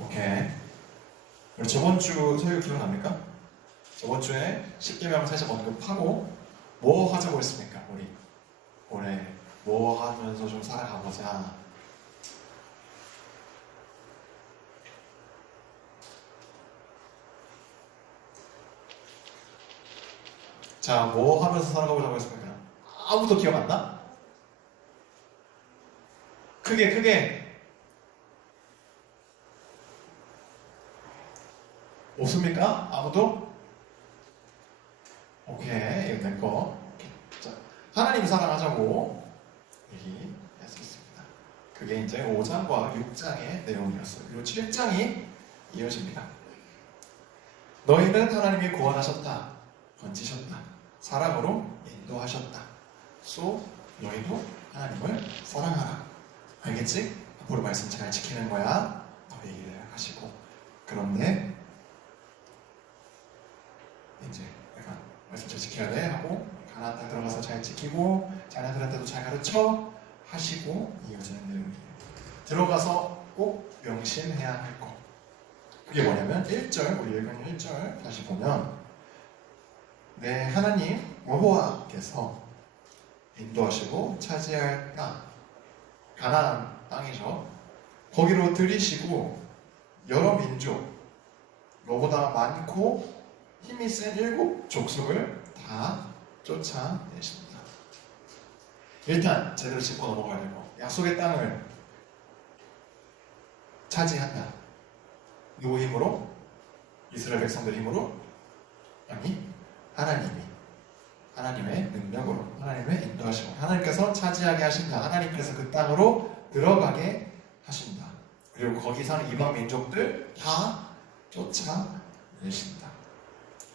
오케이. 우리 저번 주 설교 기억납니까? 저번 주에 10계명 살짝 언급하고 뭐 하자고 했습니까? 우리 올해 뭐 하면서 좀 살아가보자. 자, 뭐 하면서 살아가보자고 했습니까? 아무도 기억 안 나? 크게 없습니까? 아무도? 오케이, 이거 내 거. 자, 하나님 사랑하자고 얘기했었습니다. 그게 이제 5장과 6장의 내용이었어요. 그리고 7장이 이어집니다. 너희는 하나님이 구원하셨다, 건지셨다, 사랑으로 인도하셨다. 너희도 하나님을 사랑하라. 알겠지? 앞으로 말씀 잘 지키는 거야. 얘기를 하시고. 그런데 이제 내가 말씀 잘 지켜야 돼 하고 가나안 땅 들어가서 잘 지키고 자녀들한테도 잘 가르쳐 하시고 이어지는 내용이에요. 들어가서 꼭 명심해야 할 거. 그게 뭐냐면 1절, 우리 읽은 1절 다시 보면 내 하나님 여호와께서 인도하시고 차지할 땅, 가나안 땅이죠. 거기로 들이시고 여러 민족, 너보다 많고 힘이 센 7 족속을 다 쫓아내십니다. 일단 제대로 짚고 넘어가야 되고, 약속의 땅을 차지한다. 누구 힘으로? 이스라엘 백성들 힘으로? 아니, 하나님의 능력으로, 하나님의 인도하심으로, 하나님께서 차지하게 하신다. 하나님께서 그 땅으로 들어가게 하신다. 그리고 거기 사는 이방 민족들 다 쫓아내신다.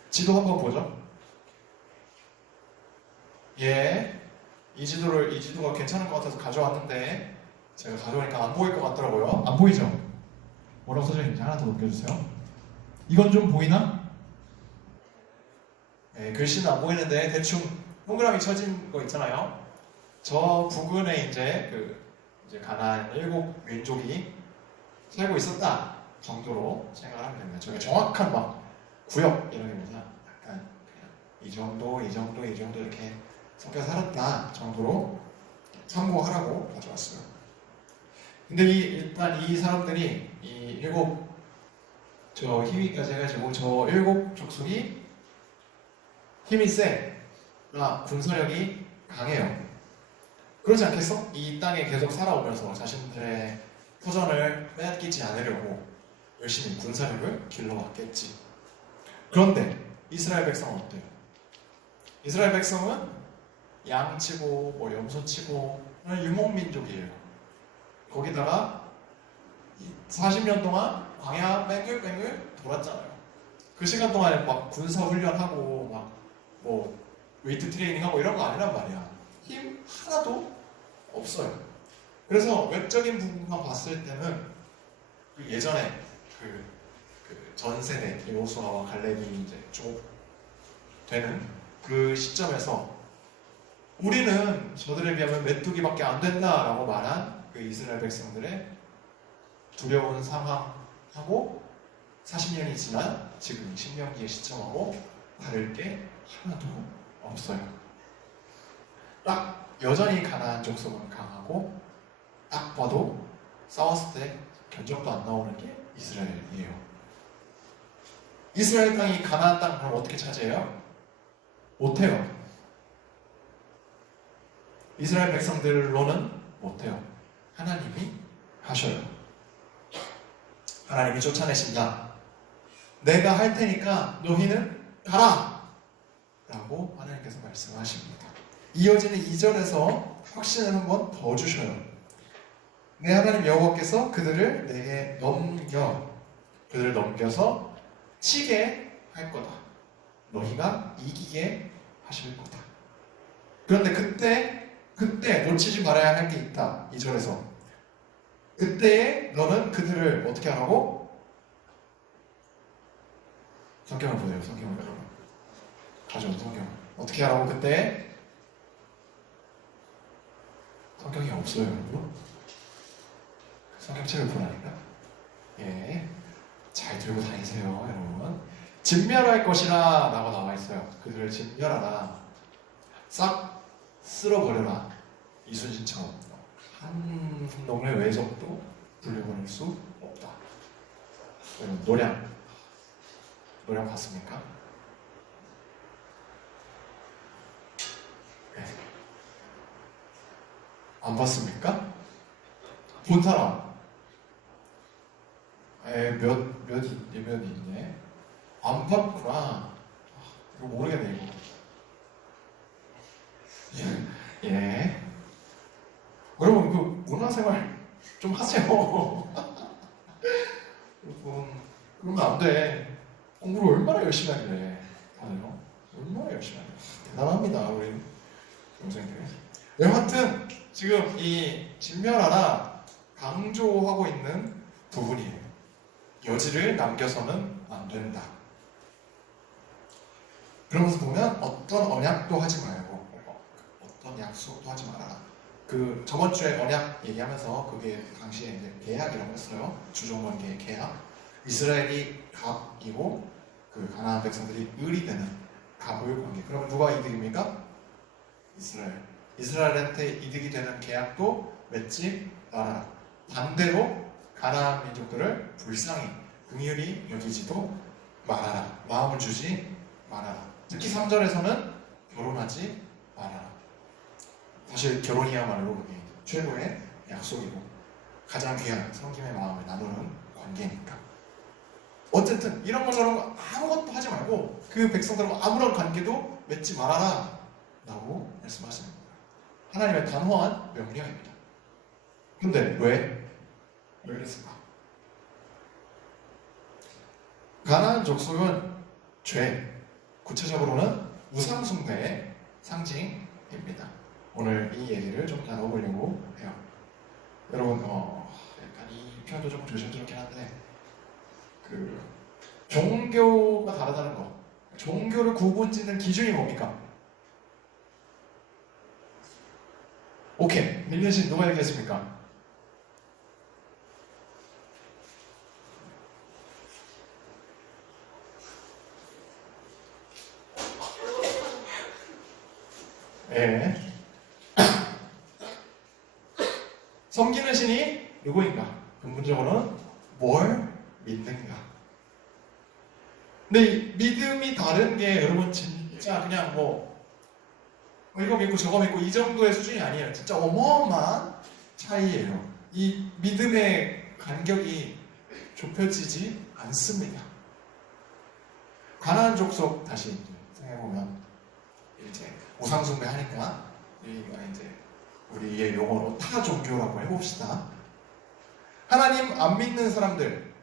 지도 한번 보죠. 이 지도가 괜찮은 것 같아서 가져왔는데 제가 가져오니까 안 보일 것 같더라고요. 안 보이죠? 뭐라고 써져 있는지 하나 더 넘겨주세요. 이건 좀 보이나? 네, 글씨는 안 보이는데 대충 동그라미 쳐진 거 있잖아요. 저 부근에 이제 가나안 7 민족이 살고 있었다 정도로 생각을 하면 됩니다. 저희가 정확한 구역 이라기보다 약간 그냥 이 정도 이렇게 섞여 살았다 정도로 참고하라고 가져왔어요. 근데 일단 이 사람들이 이 7 희위까지 해가지고 저 7 족속이 힘이 세나 군사력이 강해요. 그렇지 않겠어? 이 땅에 계속 살아오면서 자신들의 터전을 빼앗기지 않으려고 열심히 군사력을 길러왔겠지. 그런데 이스라엘 백성은 어때요? 이스라엘 백성은 양치고 염소치고 유목민족이에요. 거기다가 40년 동안 광야 뺑글뺑글 돌았잖아요. 그 시간 동안에 군사훈련하고 웨이트 트레이닝하고 이런 거 아니란 말이야. 힘 하나도 없어요. 그래서 외적인 부분만 봤을 때는 예전에 전 세대 여호수아와 갈렙이 이제 쭉 되는 그 시점에서 우리는 저들에 비하면 메뚜기밖에 안 된다라고 말한 그 이스라엘 백성들의 두려운 상황하고 40년이 지난 지금 신명기의 시점하고 다를 게 하나도 없어요. 딱 여전히 가나안 족속은 강하고 딱 봐도 싸웠을 때 견적도 안 나오는 게 이스라엘이에요. 이스라엘 땅이 가나안 땅 그럼 어떻게 차지해요? 못해요. 이스라엘 백성들로는 못해요. 하나님이 하셔요. 하나님이 쫓아내신다. 내가 할 테니까 너희는 가라! 라고 하나님께서 말씀하십니다. 이어지는 2절에서 확신을 한번 더 주셔요. 내 하나님 여호와께서 그들을 내게 그들을 넘겨서 치게 할 거다. 너희가 이기게 하실 거다. 그런데 그때 놓치지 말아야 할 게 있다. 2절에서 그때에 너는 그들을 어떻게 하라고? 성경을 보세요. 성경을 여러분 가져온 성경 어떻게 하라고? 그때 성경이 없어요, 여러분. 성경책을 보라니까. 들고 다니세요, 여러분. 진멸할 것이라 라고 나와 있어요. 그들을 진멸하라. 싹 쓸어버려라. 이순신처럼 한 놈의 외적도 돌려보낼 수 없다. 여러분, 노량 봤습니까? 네. 안 봤습니까? 본 사람? 몇 있네? 안 봤구나. 이거 모르겠네, 이거. 예. 여러분, 그 문화생활 좀 하세요. 여러분, 그러면 안 돼. 공부를 얼마나 열심히 하길래. 다들 얼마나 열심히 하길래. 대단합니다, 우리 동생들. 여하튼, 지금 이 진멸하라 강조하고 있는 부분이에요. 여지를 남겨서는 안 된다. 그러면서 보면 어떤 언약도 하지 말고 어떤 약속도 하지 말아라. 그 저번 주에 언약 얘기하면서 그게 당시에 이제 계약이라고 했어요. 주종관계의 계약. 이스라엘이 갑이고 그 가나안 백성들이 을이 되는 갑을 관계. 그러면 누가 이득입니까? 이스라엘한테 이득이 되는 계약도 맺지 말아라. 반대로 가나안 민족들을 불쌍히 긍휼히 여기지도 말아라. 마음을 주지 말아라. 특히 3절에서는 결혼하지 말아라. 사실 결혼이야말로 그게 최고의 약속이고 가장 귀한 성김의 마음을 나누는 관계니까. 어쨌든 이런 거 저런 거 아무것도 하지 말고 그 백성들과 아무런 관계도 맺지 말아라 라고 말씀하시는 겁니다. 하나님의 단호한 명령입니다. 근데 왜 그랬을까? 가나안 족속은 죄, 구체적으로는 우상숭배의 상징입니다. 오늘 이 얘기를 좀 나눠보려고 해요. 여러분, 약간 이 표현도 좀 조심스럽긴 한데, 그 종교가 다르다는 거, 종교를 구분짓는 기준이 뭡니까? 오케이, 밀린 씨 누가 얘기했습니까? 예. 섬기는 신이 누구인가? 근본적으로는 뭘 믿는가? 근데 이 믿음이 다른 게 여러분 진짜 그냥 이거 믿고 저거 믿고 이 정도의 수준이 아니에요. 진짜 어마어마한 차이예요. 이 믿음의 간격이 좁혀지지 않습니다. 가나안 족속 다시 생각해보면 이제 우상숭배 하니까 우리가 이제 우리의 용어로 타 종교라고 해봅시다. 하나님 안 믿는 사람들,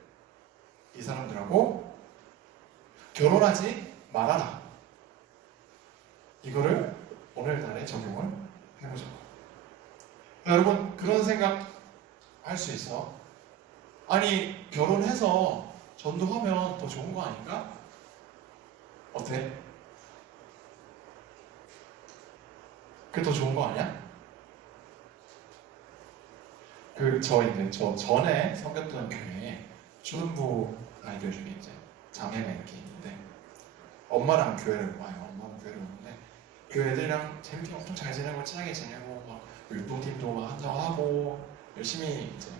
이 사람들하고 결혼하지 말아라. 이거를 오늘날에 적용을 해보죠. 여러분, 그런 생각 할 수 있어. 아니, 결혼해서 전도하면 더 좋은 거 아닌가? 어때? 그게 더 좋은 거 아니야? 저 전에 섬겼던 교회에 주은부 아이들 중에 이제 자매가 이렇게 있는데 엄마랑 교회를 와요. 엄마랑 교회를 오는데 교회 애들이랑 재밌게 엄청 잘 지내고 친하게 지내고 막 율동팀도 막 한다고 하고 열심히 이제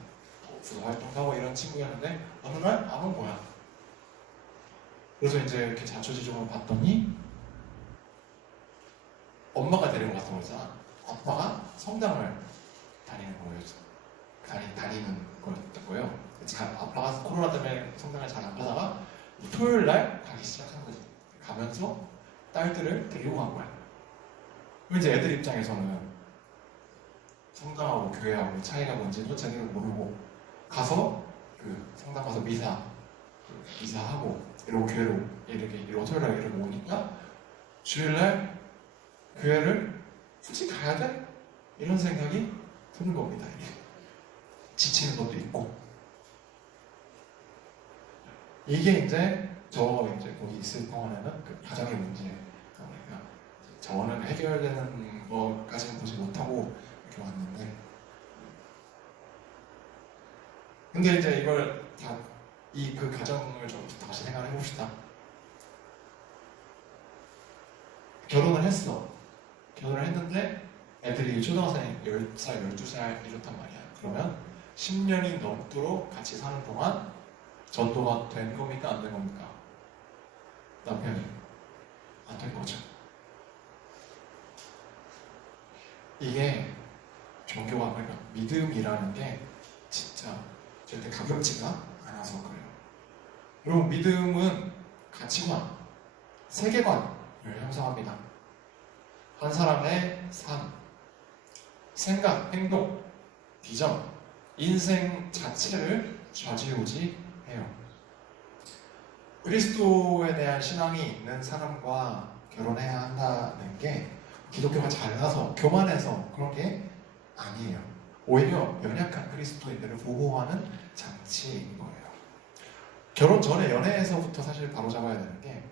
부서 활동하고 이런 친구였는데 어느 날 안 온 거야. 그래서 이제 이렇게 자초지종을 봤더니 엄마가 데리고 갔던 거잖아. 아빠가 성당을 다니는 거예요. 다니는 거였던 거예요. 아빠가 코로나 때문에 성당을 잘 안 가다가 토요일 날 가기 시작한 거지. 가면서 딸들을 데리고 간 거야. 그럼 이제 애들 입장에서는 성당하고 교회하고 차이가 뭔지도 제대로 모르고 가서 그 성당 가서 미사하고 이러고 교회로 이러고 토요일 날 이러고 오니까 주일날 교회를 굳이 가야 돼? 이런 생각이 드는 겁니다. 지치는 것도 있고. 이게 이제 거기 있을 동안에는 그 가정의 문제. 그러니까 저는 해결되는 것까지는 보지 못하고 이렇게 왔는데. 근데 이제 이걸 다 이 그 가정을 좀 다시 생각해 봅시다. 결혼을 했어. 결혼을 했는데 애들이 초등학생 10살, 12살 이렇단 말이야. 그러면 10년이 넘도록 같이 사는 동안 전도가 된 겁니까? 안 된 겁니까? 남편이 안 된 거죠. 이게 종교가 그러니까 믿음이라는 게 진짜 절대 가볍지가 않아서 그래요. 여러분 믿음은 가치관, 세계관을 형성합니다. 한 사람의 삶, 생각, 행동, 비전, 인생 자체를 좌지우지해요. 그리스도에 대한 신앙이 있는 사람과 결혼해야 한다는 게 기독교가 잘나서 교만해서 그런 게 아니에요. 오히려 연약한 그리스도인들을 보호하는 장치인 거예요. 결혼 전에 연애에서부터 사실 바로 잡아야 되는 게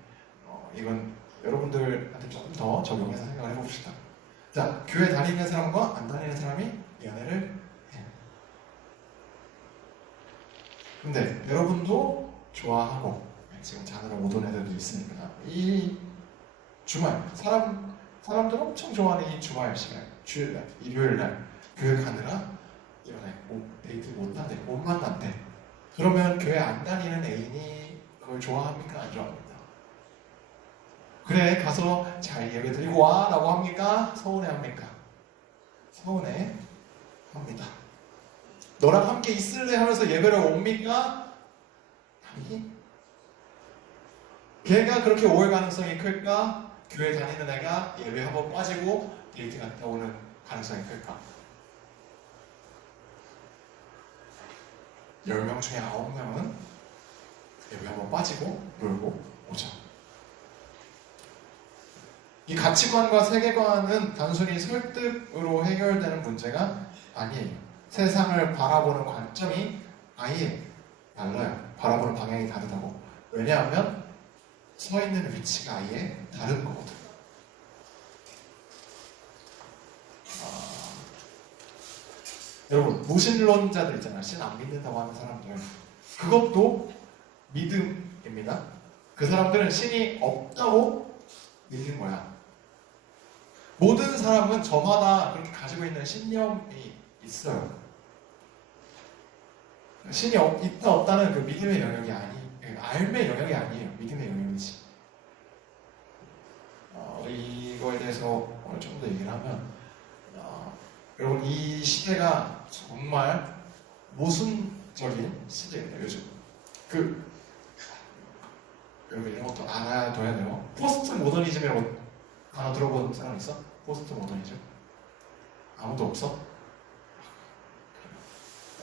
이건 여러분들한테 조금 더 적용해서 생각을 해봅시다. 자, 교회 다니는 사람과 안 다니는 사람이 연애를 해요. 근데 여러분도 좋아하고 지금 자녀를 못 온 애들도 있으니까 이 주말 사람들 엄청 좋아하는 이 주말 시간 주일날 일요일날 교회 가느라 이번에 데이트 못 만난대. 그러면 교회 안 다니는 애인이 그걸 좋아합니까? 안 좋아합니까? 그래 가서 잘 예배 드리고 와 라고 합니까? 서운해합니까? 서운해합니다. 너랑 함께 있을래 하면서 예배를 옵니까? 아니. 걔가 그렇게 오해 가능성이 클까? 교회 다니는 애가 예배 한번 빠지고 데이트 갔다 오는 가능성이 클까? 10명 중에 9명은 예배 한번 빠지고 놀고 오죠. 이 가치관과 세계관은 단순히 설득으로 해결되는 문제가 아니에요. 세상을 바라보는 관점이 아예 달라요. 바라보는 방향이 다르다고. 왜냐하면 서 있는 위치가 아예 다른 거거든. 여러분 무신론자들 있잖아요. 신 안 믿는다고 하는 사람들. 그것도 믿음입니다. 그 사람들은 신이 없다고 믿는 거야. 모든 사람은 저마다 그렇게 가지고 있는 신념이 있어요. 신이 있다 없다는 그 믿음의 영역이 알의 영역이 아니에요. 믿음의 영역이지. 이거에 대해서 오늘 좀 더 얘기를 하면 여러분 이 시대가 정말 모순적인 시대예요. 요즘 여러분 이런 것도 알아둬야 돼요. 포스트 모더니즘이라고 단어 들어본 사람 있어? 포스트 모더니즘? 아무도 없어?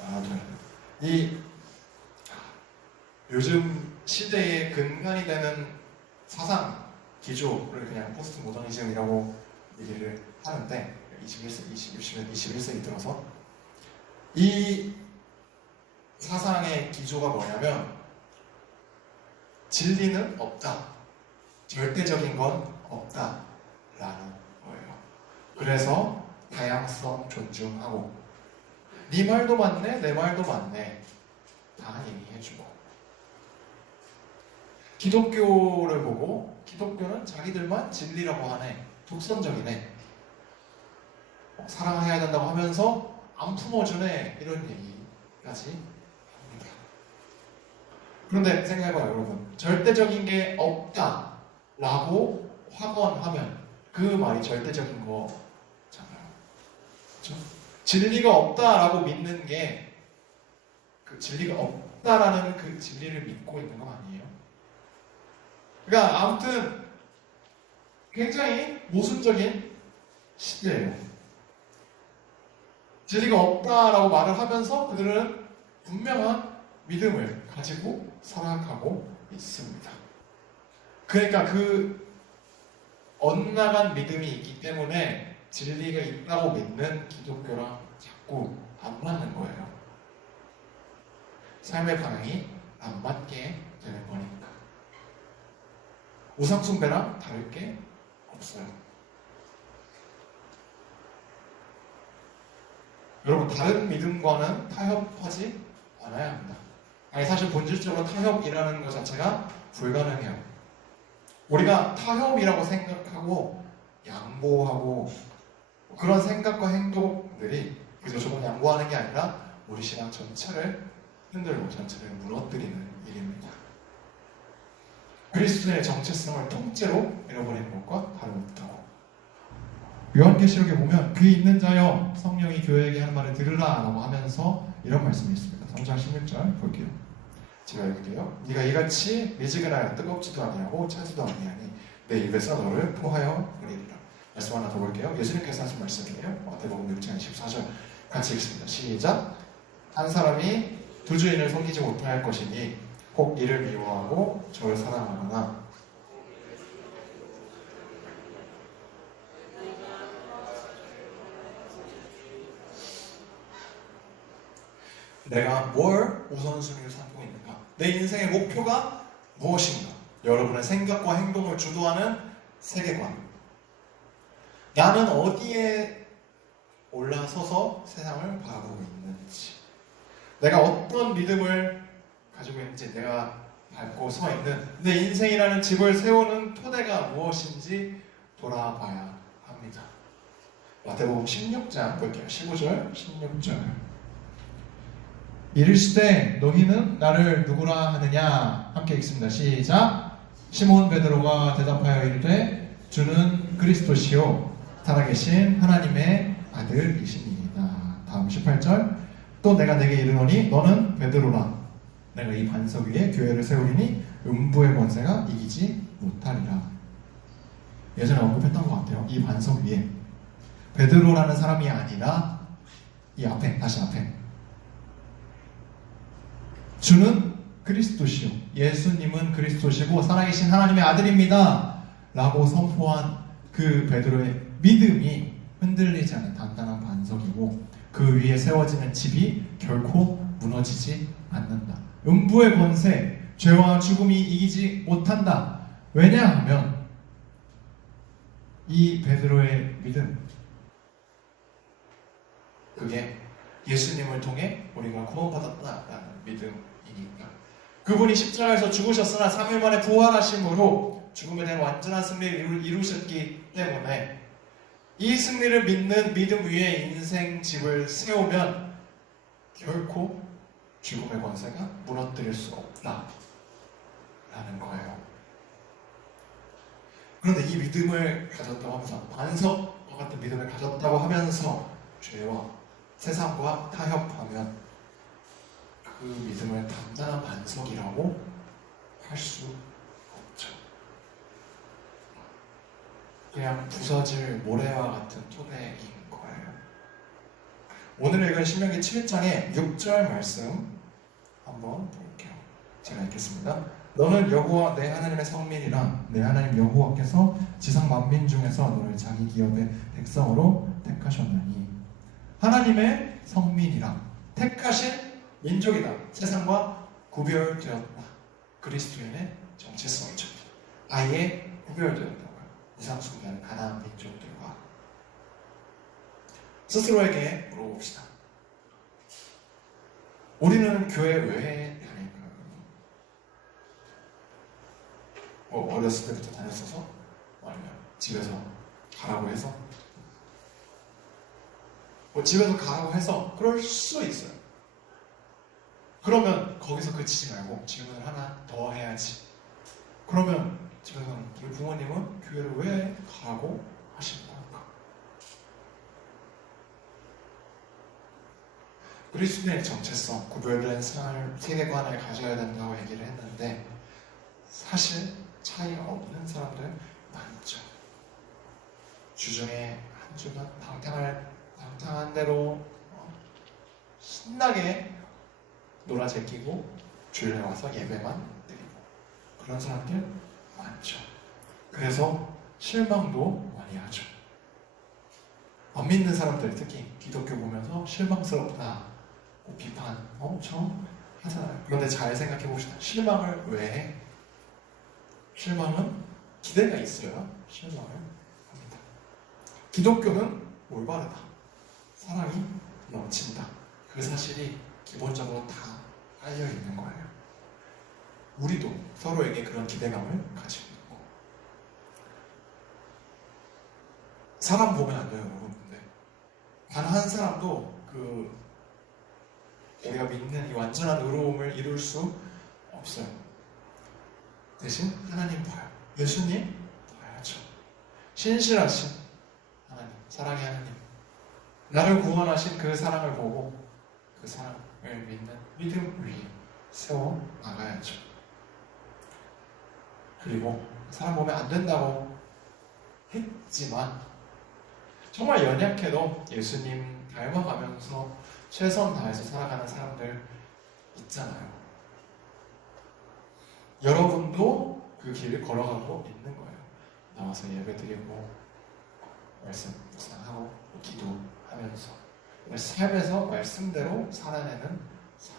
알아둬야 돼요. 이 요즘 시대의 근간이 되는 사상 기조를 그냥 포스트 모더니즘이라고 얘기를 하는데 21세기 들어서 이 사상의 기조가 뭐냐면 진리는 없다, 절대적인 건 없다라는 거예요. 그래서 다양성 존중하고 네 말도 맞네, 내 말도 맞네 다 얘기해주고 기독교를 보고 기독교는 자기들만 진리라고 하네, 독선적이네, 사랑해야 된다고 하면서 안 품어주네 이런 얘기까지 합니다. 그런데 생각해봐요 여러분. 절대적인 게 없다라고 확언하면 그 말이 절대적인 거잖아요. 그렇죠? 진리가 없다라고 믿는 게 그 진리가 없다라는 그 진리를 믿고 있는 건 아니에요. 그러니까 아무튼 굉장히 모순적인 시대예요. 진리가 없다라고 말을 하면서 그들은 분명한 믿음을 가지고 살아가고 있습니다. 그러니까 그 엇나간 믿음이 있기 때문에 진리가 있다고 믿는 기독교랑 자꾸 안 맞는 거예요. 삶의 방향이 안 맞게 되는 거니까. 우상숭배랑 다를 게 없어요. 여러분 다른 믿음과는 타협하지 않아야 합니다. 아니 사실 본질적으로 타협이라는 것 자체가 불가능해요. 우리가 타협이라고 생각하고 양보하고 그런 생각과 행동들이 그저 조금 양보하는 게 아니라 우리 신앙 전체를 흔들고 전체를 무너뜨리는 일입니다. 그리스도의 정체성을 통째로 잃어버리는 것과 다름없다고. 요한계시록에 보면 귀 있는 자여 성령이 교회에게 하는 말을 들으라 라고 하면서 이런 말씀이 있습니다. 3장 16절 볼게요. 제가 읽을게요. 네가 이같이 미지근하여 뜨겁지도 아니하고 차지도 아니하니 내 입에서 너를 토하여 버리리라. 말씀 하나 더 볼게요. 예수님께서 하신 말씀이에요. 마태복음 6장 24절 같이 읽습니다. 시작. 한 사람이 두 주인을 섬기지 못할 것이니 꼭 이를 미워하고 저를 사랑하거나 내가 뭘 우선순위로 삼고 있는가? 내 인생의 목표가 무엇인가? 여러분의 생각과 행동을 주도하는 세계관. 나는 어디에 올라서서 세상을 바라보고 있는지, 내가 어떤 믿음을 가지고 있는지, 내가 밟고 서 있는 내 인생이라는 집을 세우는 토대가 무엇인지 돌아봐야 합니다. 마태복음 16장 볼게요. 15절, 16절. 이르시되 너희는 나를 누구라 하느냐? 함께 읽습니다. 시작. 시몬 베드로가 대답하여 이르되 주는 그리스도시요 살아계신 하나님의 아들이시니이다. 다음 18절. 또 내가 내게 이르노니 너는 베드로라. 내가 이 반석 위에 교회를 세우리니 음부의 권세가 이기지 못하리라. 예전에 언급했던 것 같아요. 이 반석 위에 베드로라는 사람이 아니라 이 앞에, 다시 앞에 주는 그리스도시요 예수님은 그리스도시고 살아계신 하나님의 아들입니다 라고 선포한 그 베드로의 믿음이 흔들리지 않는 단단한 반석이고 그 위에 세워지는 집이 결코 무너지지 않는다. 음부의 권세, 죄와 죽음이 이기지 못한다. 왜냐하면 이 베드로의 믿음, 그게 예수님을 통해 우리가 구원받았다라는 믿음이니까. 그분이 십자가에서 죽으셨으나 3일 만에 부활하심으로 죽음에 대한 완전한 승리를 이루셨기 때문에 이 승리를 믿는 믿음 위에 인생 집을 세우면 결코 죽음의 권세가 무너뜨릴 수 없다라는 거예요. 그런데 이 믿음을 가졌다고 하면서, 반석과 같은 믿음을 가졌다고 하면서 죄와 세상과 타협하면 그 믿음을 단단한 반석이라고 할 수 없죠. 그냥 부서질 모래와 같은 토대인 거예요. 오늘 읽은 신명기 7장의 6절 말씀 한번 볼게요. 제가 읽겠습니다. 너는 여호와 내 하나님의 성민이라. 내 하나님 여호와께서 지상 만민 중에서 너를 자기 기업의 백성으로 택하셨나니. 하나님의 성민이라, 택하신 민족이다. 세상과 구별되었다. 그리스도인의 정체성이죠. 아예 구별되었다고요. 이상숭배하는 가나안 민족들과. 스스로에게 물어봅시다. 우리는 교회 왜 다닐까요? 어렸을 때부터 다녔어서? 아니면 집에서 가라고 해서? 집에서 가라고 해서 그럴 수 있어요. 그러면 거기서 그치지 말고 질문을 하나 더 해야지. 그러면 집에서는 우리 부모님은 교회를 왜 가라고 하시는 건가? 그리스도의 정체성, 구별된 세계관을 가져야 된다고 얘기를 했는데 사실 차이가 없는 사람들은 많죠. 주중에 한 주간 방탕한 대로 신나게 놀아 제끼고 주일에 와서 예배만 드리고 그런 사람들 많죠. 그래서 실망도 많이 하죠. 안 믿는 사람들, 특히 기독교 보면서 실망스럽다 비판 엄청 하잖아요. 그런데 잘 생각해 봅시다. 실망을 왜 해? 실망은 기대가 있어야 실망을 합니다. 기독교는 올바르다, 사랑이 넘친다, 그 사실이 기본적으로 다 깔려 있는 거예요. 우리도 서로에게 그런 기대감을 가지고 있고, 사람 보면 안 돼요, 여러분. 근데 단 한 사람도 우리가 믿는 이 완전한 의로움을 이룰 수 없어요. 대신 하나님 봐요. 예수님 봐야죠. 신실하신 하나님, 사랑의 하나님, 나를 구원하신 그 사랑을 보고 그 사랑을 믿는 믿음 위에 세워 나가야죠. 그리고 사람 보면 안 된다고 했지만 정말 연약해도 예수님 닮아가면서 최선 다해서 살아가는 사람들 있잖아요. 여러분도 그 길을 걸어가고 있는 거예요. 나와서 예배드리고 말씀 묵상하고 기도하면서 삶에서 말씀대로 살아내는 삶.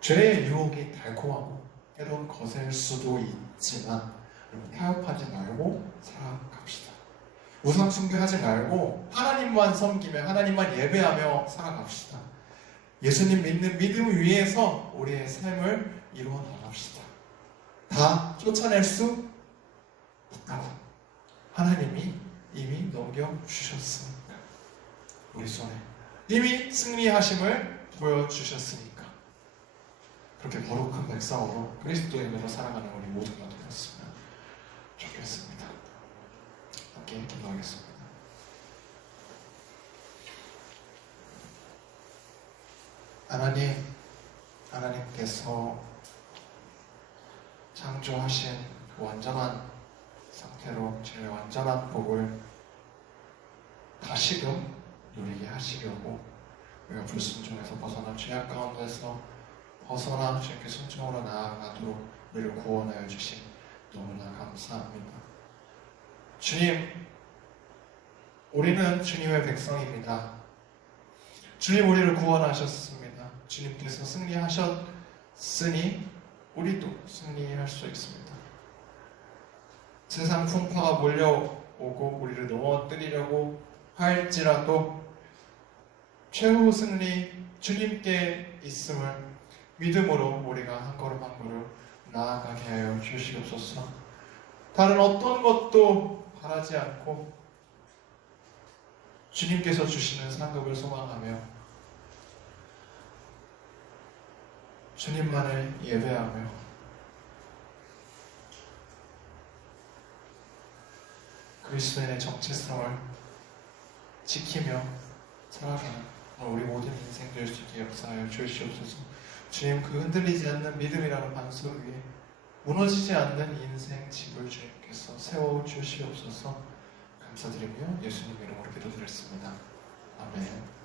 죄의 유혹이 달콤하고 때론 거셀 수도 있지만 여러분 타협하지 말고 살아갑시다. 우상 숭배하지 말고 하나님만 섬기며 하나님만 예배하며 살아갑시다. 예수님 믿는 믿음 위에서 우리의 삶을 이루어 나갑시다. 다 쫓아낼 수 있다고 하나님이 이미 넘겨주셨으니까, 우리 손에 이미 승리하심을 보여주셨으니까, 그렇게 거룩한 백성으로 그리스도인으로 살아가는 우리 모두가 되었으면 좋겠습니다. 함께 기도하겠습니다. 하나님께서 창조하신 완전한 상태로 제일 완전한 복을 다시금 누리게 하시려고 우리가 불순종에서 벗어나 죄악 가운데서 벗어나 주님께 순종으로 나아가도록 우리를 구원하여 주신 너무나 감사합니다. 주님, 우리는 주님의 백성입니다. 주님 우리를 구원하셨습니다. 주님께서 승리하셨으니 우리도 승리할 수 있습니다. 세상 풍파가 몰려오고 우리를 넘어뜨리려고 할지라도 최후 승리 주님께 있음을 믿음으로 우리가 한 걸음 한 걸음 나아가게 하여 주시옵소서. 다른 어떤 것도 바라지 않고 주님께서 주시는 상급을 소망하며 주님만을 예배하며 그리스도인의 정체성을 지키며 살아가는 우리 모든 인생 될 수 있게 역사하여 주시옵소서. 주님, 그 흔들리지 않는 믿음이라는 반석 위에 무너지지 않는 인생 집을 주님께서 세워 주시옵소서. 감사드리며 예수님 이름으로 기도드렸습니다. 아멘.